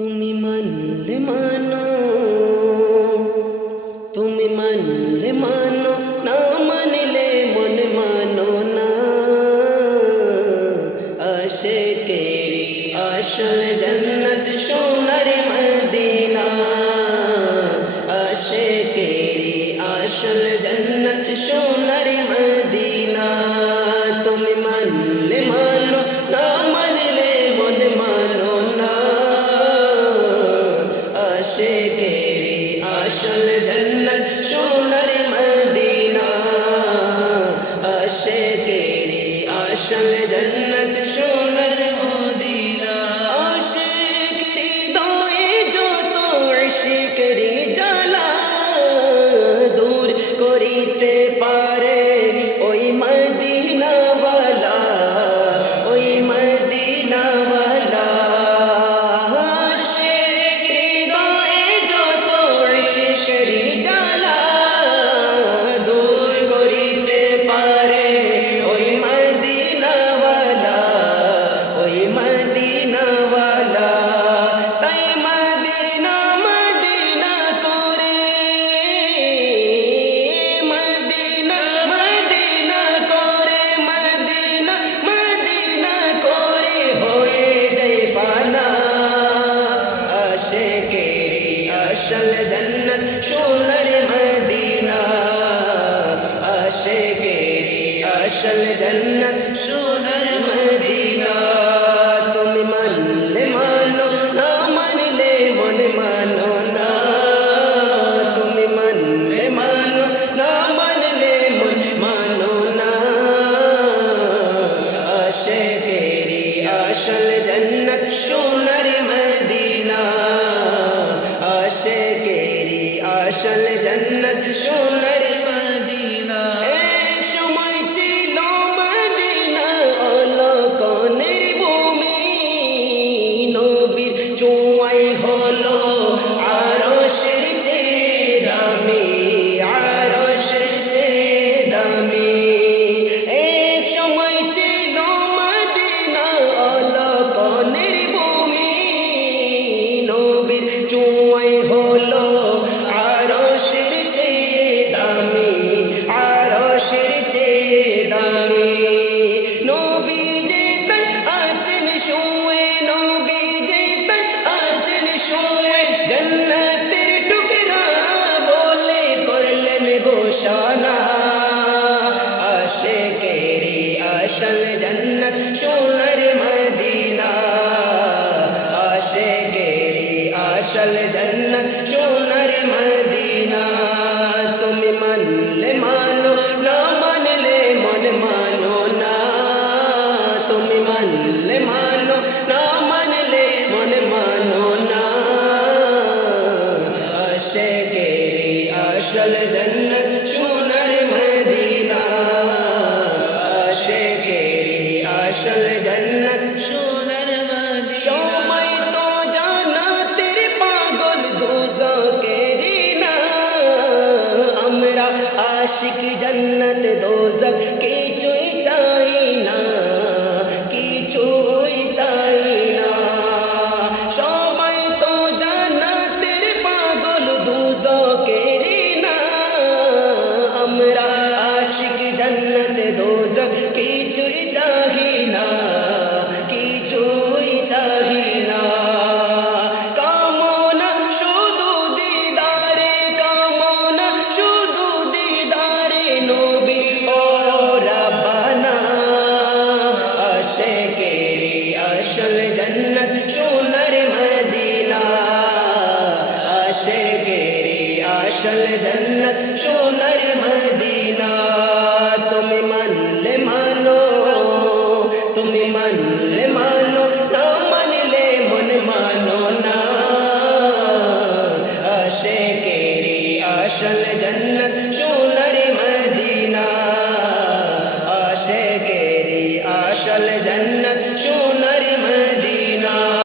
তুমি মানলে মানো, তুমি মানলে মানো, না মানলে মনে মানো না। আশিকেরি আসল জান্নাত সোনার মদিনা, আশিকেরি আসল জান্নাত সোনার মদিনা। তুমি মানলে মানো, না মানলে মনে মানো না। আশিকেরি আসল জান্নাত সোনার মদিনা, আশিকেরি আসল জান্নাত সোনার মদিনা। আশিক হৃদয়ে যত আশিকেরি জ্বালা দূর করিতে পারে ওই মদিনাওয়ালা, ওই মদিনাওয়ালা। আশিক হৃদয়ে যত আশিকেরি জ্বালা দূর করিতে পারে ওই মদিনাওয়ালা, ওই মদিনাওয়ালা। তাই মদিনা মদিনা করে, মদিনা মদিনা করে, মদিনা মদিনা করে হয়ে যায় ফানা। আশিকেরি আসল জান্নাত সোনার মদিনা, আশিকেরি আসল জান্নাত সোনার মদিনা। তুমি মানলে মানো, না মানলে মনে মানো না। তুমি মানলে মানো, না মানলে মনে মানো না। আশিকেরি আসল জান্নাত সোনার মদিনা, আশিকেরি আসল জান্নাত সোনার মদিনা। এক সময় ছিল মদিনা অলকনের ভূমি, নবীর ছোঁয়ায় হলো আরশের চেয়ে দামি, আরশের চেয়ে দামি। এক সময় ছিল মদিনা অলকনের ভূমি, নবীর ছোঁয়ায় হলো আরশের চেয়ে দামি, আরশের চেয়ে দামি। নবী যেতেন আছেন শুয়ে, নবী যেতেন আছেন শুয়ে, জান্নাতের টুকরা বলে করলেন ঘোষণা। আশিকেরি আসল জান্নাত সোনার মদিনা, আশিকেরি আসল জান্নাত সোনার মদিনা। তুমি মানলে মানো, না মানলে মনে মানো না। তুমি মানলে মানো, না মানলে মনে মানো না। আশিকেরি আসল জান্নাত সোনার মদিনা, আশিকেরি আসল জান্নাত সোনার মদিনা। সময় তো জান্নাতের পাগল দোজখেরি না, আমরা আশিক জান্নাত দোজখ কিছুই চাই না, কিছুই চাই না। সময় তো জান্নাতের পাগল দোজখেরি না, আমরা আশিক জান্নাত দোজখ কিছুই চাই না, কিছুই চাই না। কামনা শুধু দিদারে, কামনা শুধু দিদারে নবী ও রাব্বানা। আশিকেরি আসল জান্নাত সোনার মদিনা, আশিকেরি আসল জান্নাত সোনার মদিনা। তুমি মানলে মানো, তুমি মানলে মানো, না মানলে মনে মানো না। আশিকেরি আসল জান্নাত